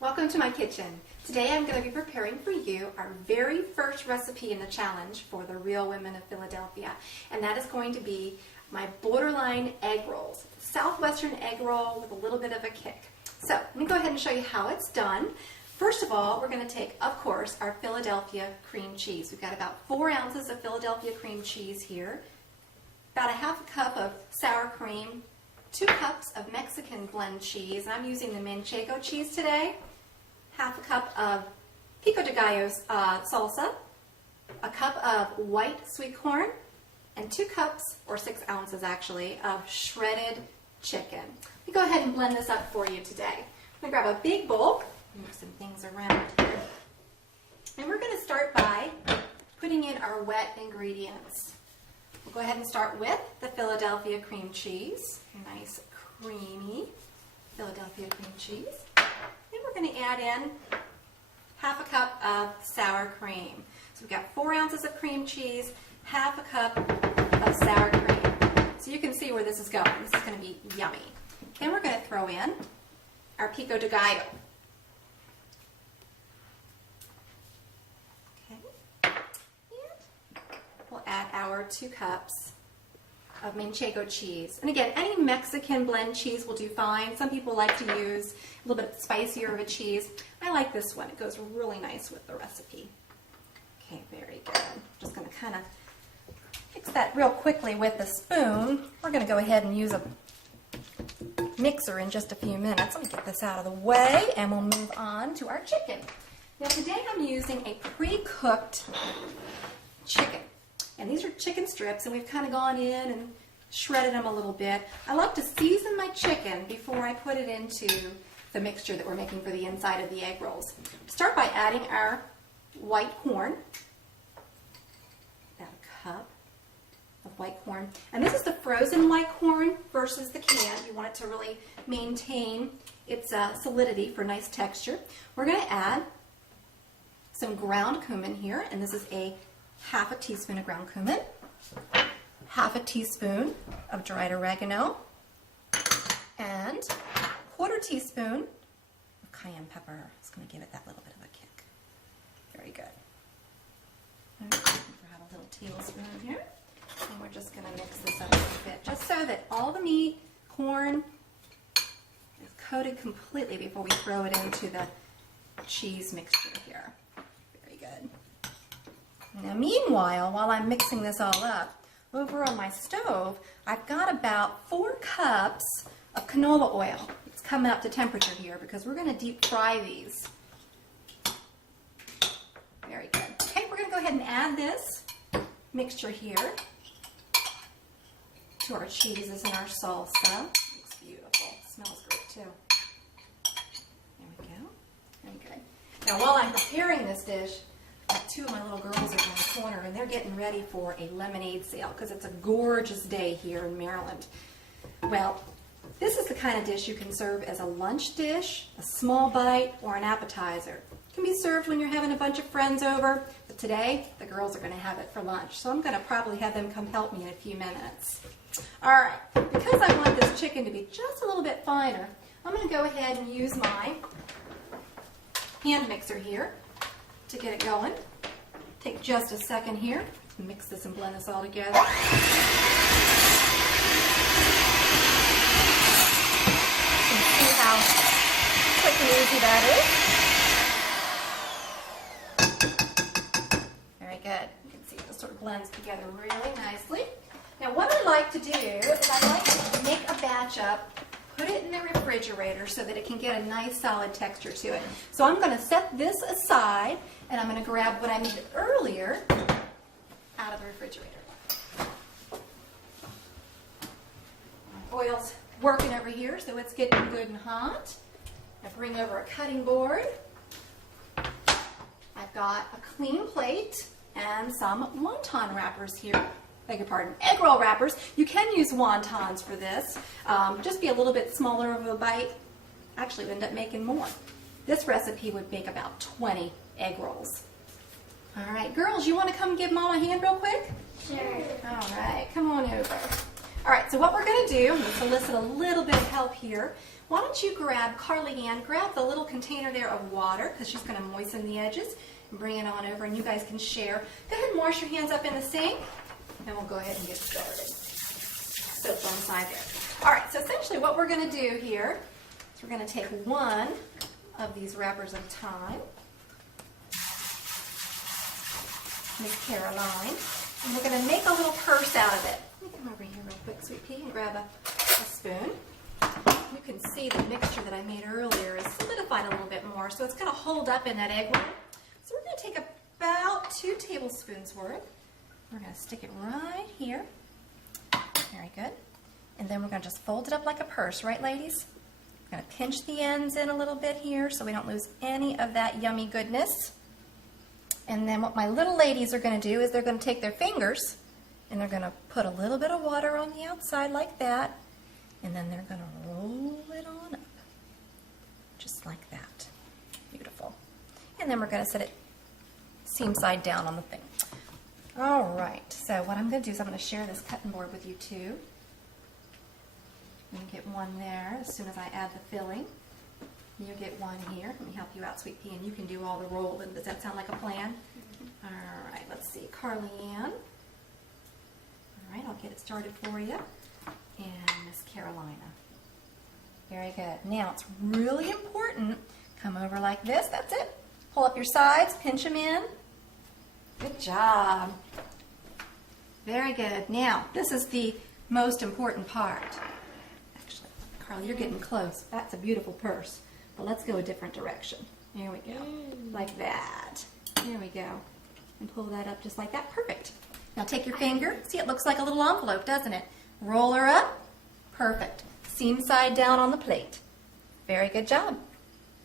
Welcome to my kitchen. Today I'm going to be preparing for you our very first recipe in the challenge for the Real Women of Philadelphia, and that is going to be my borderline egg rolls. Southwestern egg roll with a little bit of a kick. So let me go ahead and show you how it's done. First of all, we're going to take, of course, our Philadelphia cream cheese. We've got about 4 ounces of Philadelphia cream cheese here, about a half a cup of sour cream, 2 cups of Mexican blend cheese, and I'm using the manchego cheese today, half a cup of pico de gallo's salsa, a cup of white sweet corn, and 2 cups, or 6 ounces actually, of shredded chicken. Let me go ahead and blend this up for you today. I'm going to grab a big bowl, move some things around here, and we're going to start by putting in our wet ingredients. We'll go ahead and start with the Philadelphia cream cheese, nice creamy Philadelphia cream cheese. Then we're going to add in half a cup of sour cream. So we've got 4 ounces of cream cheese, half a cup of sour cream. So you can see where this is going. This is going to be yummy. Then we're going to throw in our pico de gallo. Okay. And we'll add our 2 cups of manchego cheese. And again, any Mexican blend cheese will do fine. Some people like to use a little bit spicier of a cheese. I like this one. It goes really nice with the recipe. Okay, very good. I'm just going to kind of fix that real quickly with the spoon. We're going to go ahead and use a mixer in just a few minutes. Let me get this out of the way and we'll move on to our chicken. Now today I'm using a pre-cooked chicken. And these are chicken strips, and we've kind of gone in and shredded them a little bit. I like to season my chicken before I put it into the mixture that we're making for the inside of the egg rolls. Start by adding our white corn, about a cup of white corn. And this is the frozen white corn versus the canned. You want it to really maintain its solidity for nice texture. We're going to add some ground cumin here, and this is a half a teaspoon of ground cumin, half a teaspoon of dried oregano, and a 1/4 teaspoon of cayenne pepper. It's going to give it that little bit of a kick. Very good. All right, we'll have a little tablespoon here, and we're just going to mix this up a little bit, just so that all the meat, corn, is coated completely before we throw it into the cheese mixture here. Very good. Now meanwhile, while I'm mixing this all up, over on my stove, I've got about 4 cups of canola oil. It's coming up to temperature here because we're going to deep fry these. Very good. Okay, we're going to go ahead and add this mixture here to our cheeses and our salsa. Looks beautiful. Smells great too. There we go. Very good. Now while I'm preparing this dish, 2 of my little girls are in the corner, and they're getting ready for a lemonade sale because it's a gorgeous day here in Maryland. Well, this is the kind of dish you can serve as a lunch dish, a small bite, or an appetizer. It can be served when you're having a bunch of friends over, but today the girls are going to have it for lunch, so I'm going to probably have them come help me in a few minutes. All right, because I want this chicken to be just a little bit finer, I'm going to go ahead and use my hand mixer here to get it going. Take just a second here. Mix this and blend this all together. You can see how quick and easy that is. Very good. You can see it just sort of blends together really nicely. Now what I like to do is I like to make a batch up, put it in the refrigerator so that it can get a nice solid texture to it. So I'm going to set this aside, and I'm going to grab what I made earlier out of the refrigerator. My oil's working over here, so it's getting good and hot. I bring over a cutting board. I've got a clean plate and some wonton wrappers here. Beg your pardon, egg roll wrappers. You can use wontons for this. Just be a little bit smaller of a bite. Actually, we end up making more. This recipe would make about 20 egg rolls. All right, girls, you want to come give Mom a hand real quick? Sure. All right, come on over. All right, so what we're going to do, I'm going to solicit a little bit of help here. Why don't you grab, Carly Ann, grab the little container there of water, because she's going to moisten the edges, and bring it on over, and you guys can share. Go ahead and wash your hands up in the sink, and we'll go ahead and get started. Soap's on the side there. All right, so essentially what we're going to do here is we're going to take one of these wrappers at a time, Miss Caroline, and we're going to make a little purse out of it. Let me come over here real quick, Sweet Pea, and grab a spoon. You can see the mixture that I made earlier is solidified a little bit more, so it's going to hold up in that egg roll. So we're going to take about 2 tablespoons worth. We're going to stick it right here. Very good. And then we're going to just fold it up like a purse, right, ladies? We're going to pinch the ends in a little bit here so we don't lose any of that yummy goodness. And then what my little ladies are going to do is they're going to take their fingers and they're going to put a little bit of water on the outside like that. And then they're going to roll it on up, just like that. Beautiful. And then we're going to set it seam side down on the thing. All right, so what I'm going to do is I'm going to share this cutting board with you too. I'm going to get one there as soon as I add the filling. You get one here. Let me help you out, Sweet Pea, and you can do all the rolling. Does that sound like a plan? All right, let's see. Carly Ann. All right, I'll get it started for you. And Miss Carolina. Very good. Now it's really important. Come over like this. That's it. Pull up your sides. Pinch them in. Good job. Very good. Now this is the most important part. Actually, Carly, you're getting close. That's a beautiful purse. But let's go a different direction. There we go. Like that. There we go. And pull that up just like that. Perfect. Now take your finger. See, it looks like a little envelope, doesn't it? Roll her up. Perfect. Seam side down on the plate. Very good job.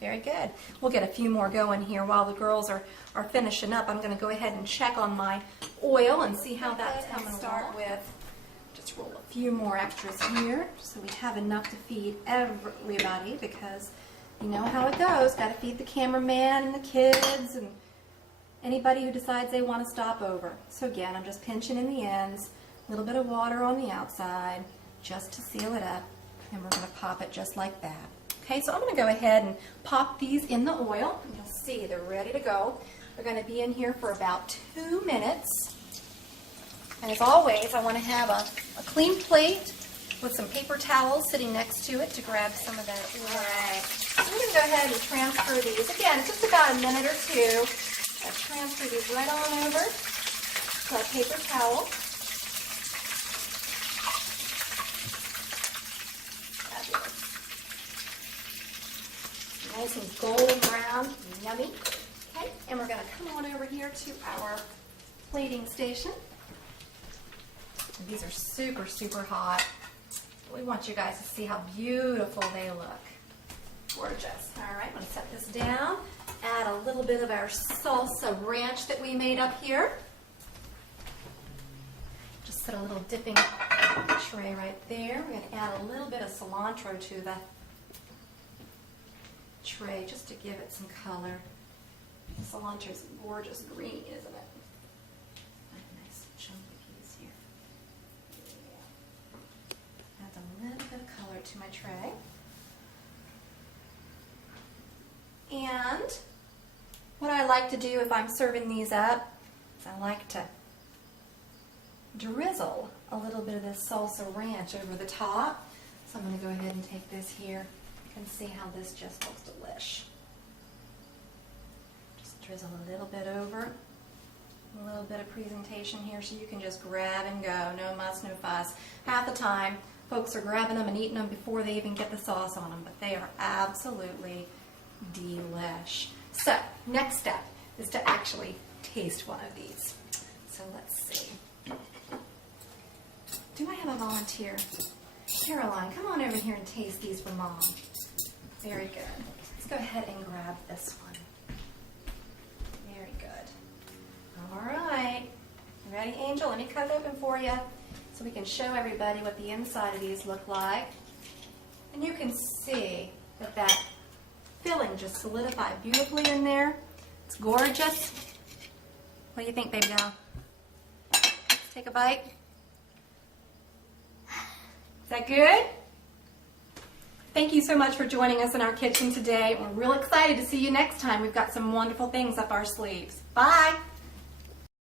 Very good. We'll get a few more going here while the girls are finishing up. I'm going to go ahead and check on my oil and see how that's coming along. Start with, just roll a few more extras here so we have enough to feed everybody, because you know how it goes. Got to feed the cameraman and the kids and anybody who decides they want to stop over. So again, I'm just pinching in the ends. A little bit of water on the outside just to seal it up, and we're going to pop it just like that. Okay, so I'm going to go ahead and pop these in the oil. You'll see they're ready to go. They're going to be in here for about 2 minutes. And as always, I want to have a clean plate with some paper towels sitting next to it to grab some of that oil. All right, so I'm going to go ahead and transfer these. Again, it's just about a minute or two. I'll transfer these right on over to our paper towel. Nice and golden brown, yummy. Okay, and we're going to come on over here to our plating station. And these are super, super hot. We want you guys to see how beautiful they look. Gorgeous. All right, I'm going to set this down. Add a little bit of our salsa ranch that we made up here. Just set a little dipping tray right there. We're going to add a little bit of cilantro to the tray just to give it some color. Cilantro's gorgeous green, isn't it? Nice chunky piece here. Yeah. Adds a little bit of color to my tray. And what I like to do if I'm serving these up is I like to drizzle a little bit of this salsa ranch over the top. So I'm going to go ahead and take this here. You can see how this just looks delish. Just drizzle a little bit over. A little bit of presentation here so you can just grab and go. No muss, no fuss. Half the time, folks are grabbing them and eating them before they even get the sauce on them, but they are absolutely delish. So, next step is to actually taste one of these. So let's see. Do I have a volunteer? Caroline, come on over here and taste these for Mom. Very good. Let's go ahead and grab this one. Very good. All right. You ready, Angel? Let me cut it open for you so we can show everybody what the inside of these look like. And you can see that that filling just solidified beautifully in there. It's gorgeous. What do you think, baby doll? Let's take a bite. that good? Thank you so much for joining us in our kitchen today. We're real excited to see you next time. We've got some wonderful things up our sleeves. Bye.